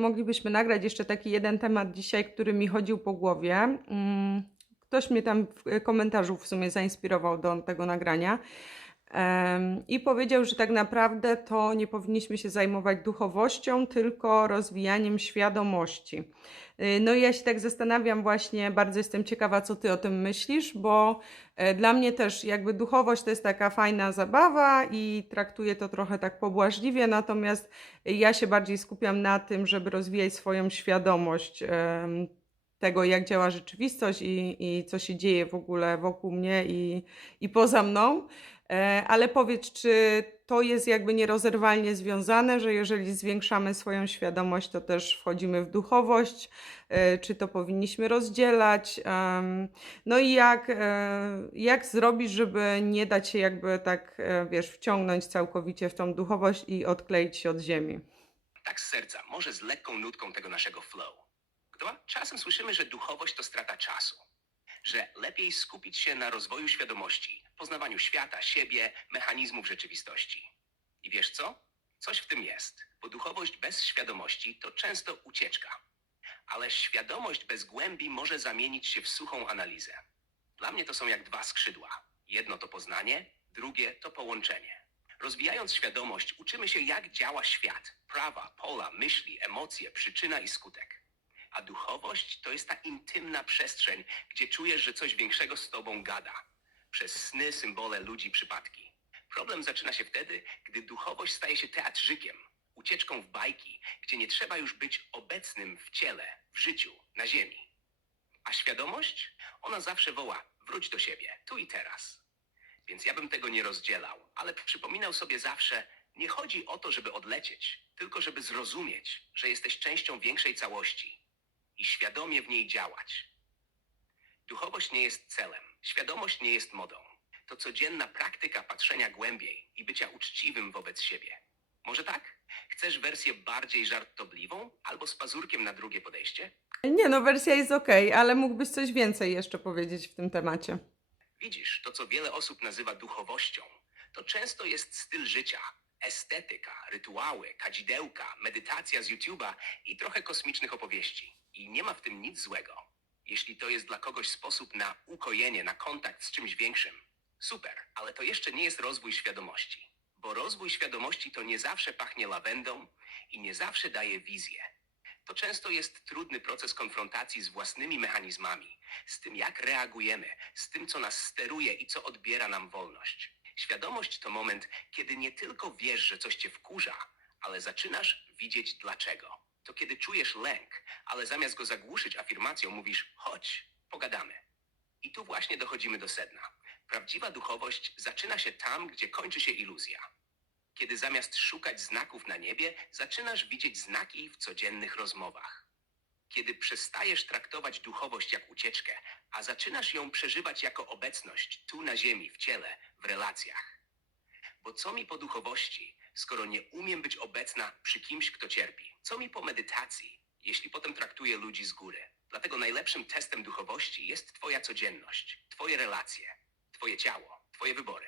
Moglibyśmy nagrać jeszcze taki jeden temat dzisiaj, który mi chodził po głowie. Mm, Ktoś mnie tam w komentarzu w sumie zainspirował do tego nagrania. I powiedział, że tak naprawdę to nie powinniśmy się zajmować duchowością, tylko rozwijaniem świadomości. Y, No i ja się tak zastanawiam właśnie, bardzo jestem ciekawa, co ty o tym myślisz, bo e, dla mnie też jakby duchowość to jest taka fajna zabawa i traktuję to trochę tak pobłażliwie, natomiast ja się bardziej skupiam na tym, żeby rozwijać swoją świadomość tego, jak działa rzeczywistość i, i co się dzieje w ogóle wokół mnie i, i poza mną. E, Ale powiedz, czy to jest jakby nierozerwalnie związane, że jeżeli zwiększamy swoją świadomość, to też wchodzimy w duchowość, E, czy to powinniśmy rozdzielać? No i jak, e, jak zrobić, żeby nie dać się jakby tak, wiesz, wciągnąć całkowicie w tą duchowość i odkleić się od ziemi? tak z serca, może z lekką nutką tego naszego flow. Czasem słyszymy, że duchowość to strata czasu, że lepiej skupić się na rozwoju świadomości, poznawaniu świata, siebie, mechanizmów rzeczywistości. I wiesz co? Coś w tym jest, bo duchowość bez świadomości to często ucieczka. Ale świadomość bez głębi może zamienić się w suchą analizę. Dla mnie to są jak dwa skrzydła. Jedno to poznanie, drugie to połączenie. Rozwijając świadomość, uczymy się, jak działa świat, prawa, pola, myśli, emocje, przyczyna i skutek. A duchowość to jest ta intymna przestrzeń, gdzie czujesz, że coś większego z tobą gada. Przez sny, symbole, ludzi, przypadki. Problem zaczyna się wtedy, gdy duchowość staje się teatrzykiem, ucieczką w bajki, gdzie nie trzeba już być obecnym w ciele, w życiu, na ziemi. A świadomość? Ona zawsze woła: wróć do siebie, tu i teraz. Więc ja bym tego nie rozdzielał, ale przypominał sobie zawsze, nie chodzi o to, żeby odlecieć, tylko żeby zrozumieć, że jesteś częścią większej całości i świadomie w niej działać. Duchowość nie jest celem, świadomość nie jest modą. To codzienna praktyka patrzenia głębiej i bycia uczciwym wobec siebie. Może tak? Chcesz wersję bardziej żartobliwą albo z pazurkiem na drugie podejście? Nie, no wersja jest ok, ale mógłbyś coś więcej jeszcze powiedzieć w tym temacie. Widzisz, to co wiele osób nazywa duchowością, to często jest styl życia, estetyka, rytuały, kadzidełka, medytacja z YouTube'a i trochę kosmicznych opowieści. I nie ma w tym nic złego. Jeśli to jest dla kogoś sposób na ukojenie, na kontakt z czymś większym. Super, ale to jeszcze nie jest rozwój świadomości. Bo rozwój świadomości to nie zawsze pachnie lawendą i nie zawsze daje wizję. To często jest trudny proces konfrontacji z własnymi mechanizmami, z tym jak reagujemy, z tym co nas steruje i co odbiera nam wolność. Świadomość to moment, kiedy nie tylko wiesz, że coś cię wkurza, ale zaczynasz widzieć dlaczego. To kiedy czujesz lęk, ale zamiast go zagłuszyć afirmacją mówisz chodź, pogadamy. I tu właśnie dochodzimy do sedna. Prawdziwa duchowość zaczyna się tam, gdzie kończy się iluzja kiedy zamiast szukać znaków na niebie, zaczynasz widzieć znaki w codziennych rozmowach. Kiedy przestajesz traktować duchowość jak ucieczkę, a zaczynasz ją przeżywać jako obecność tu na ziemi, w ciele, w relacjach. Bo co mi po duchowości, skoro nie umiem być obecna przy kimś, kto cierpi? Co mi po medytacji, jeśli potem traktuję ludzi z góry? Dlatego najlepszym testem duchowości jest Twoja codzienność, Twoje relacje, Twoje ciało, Twoje wybory.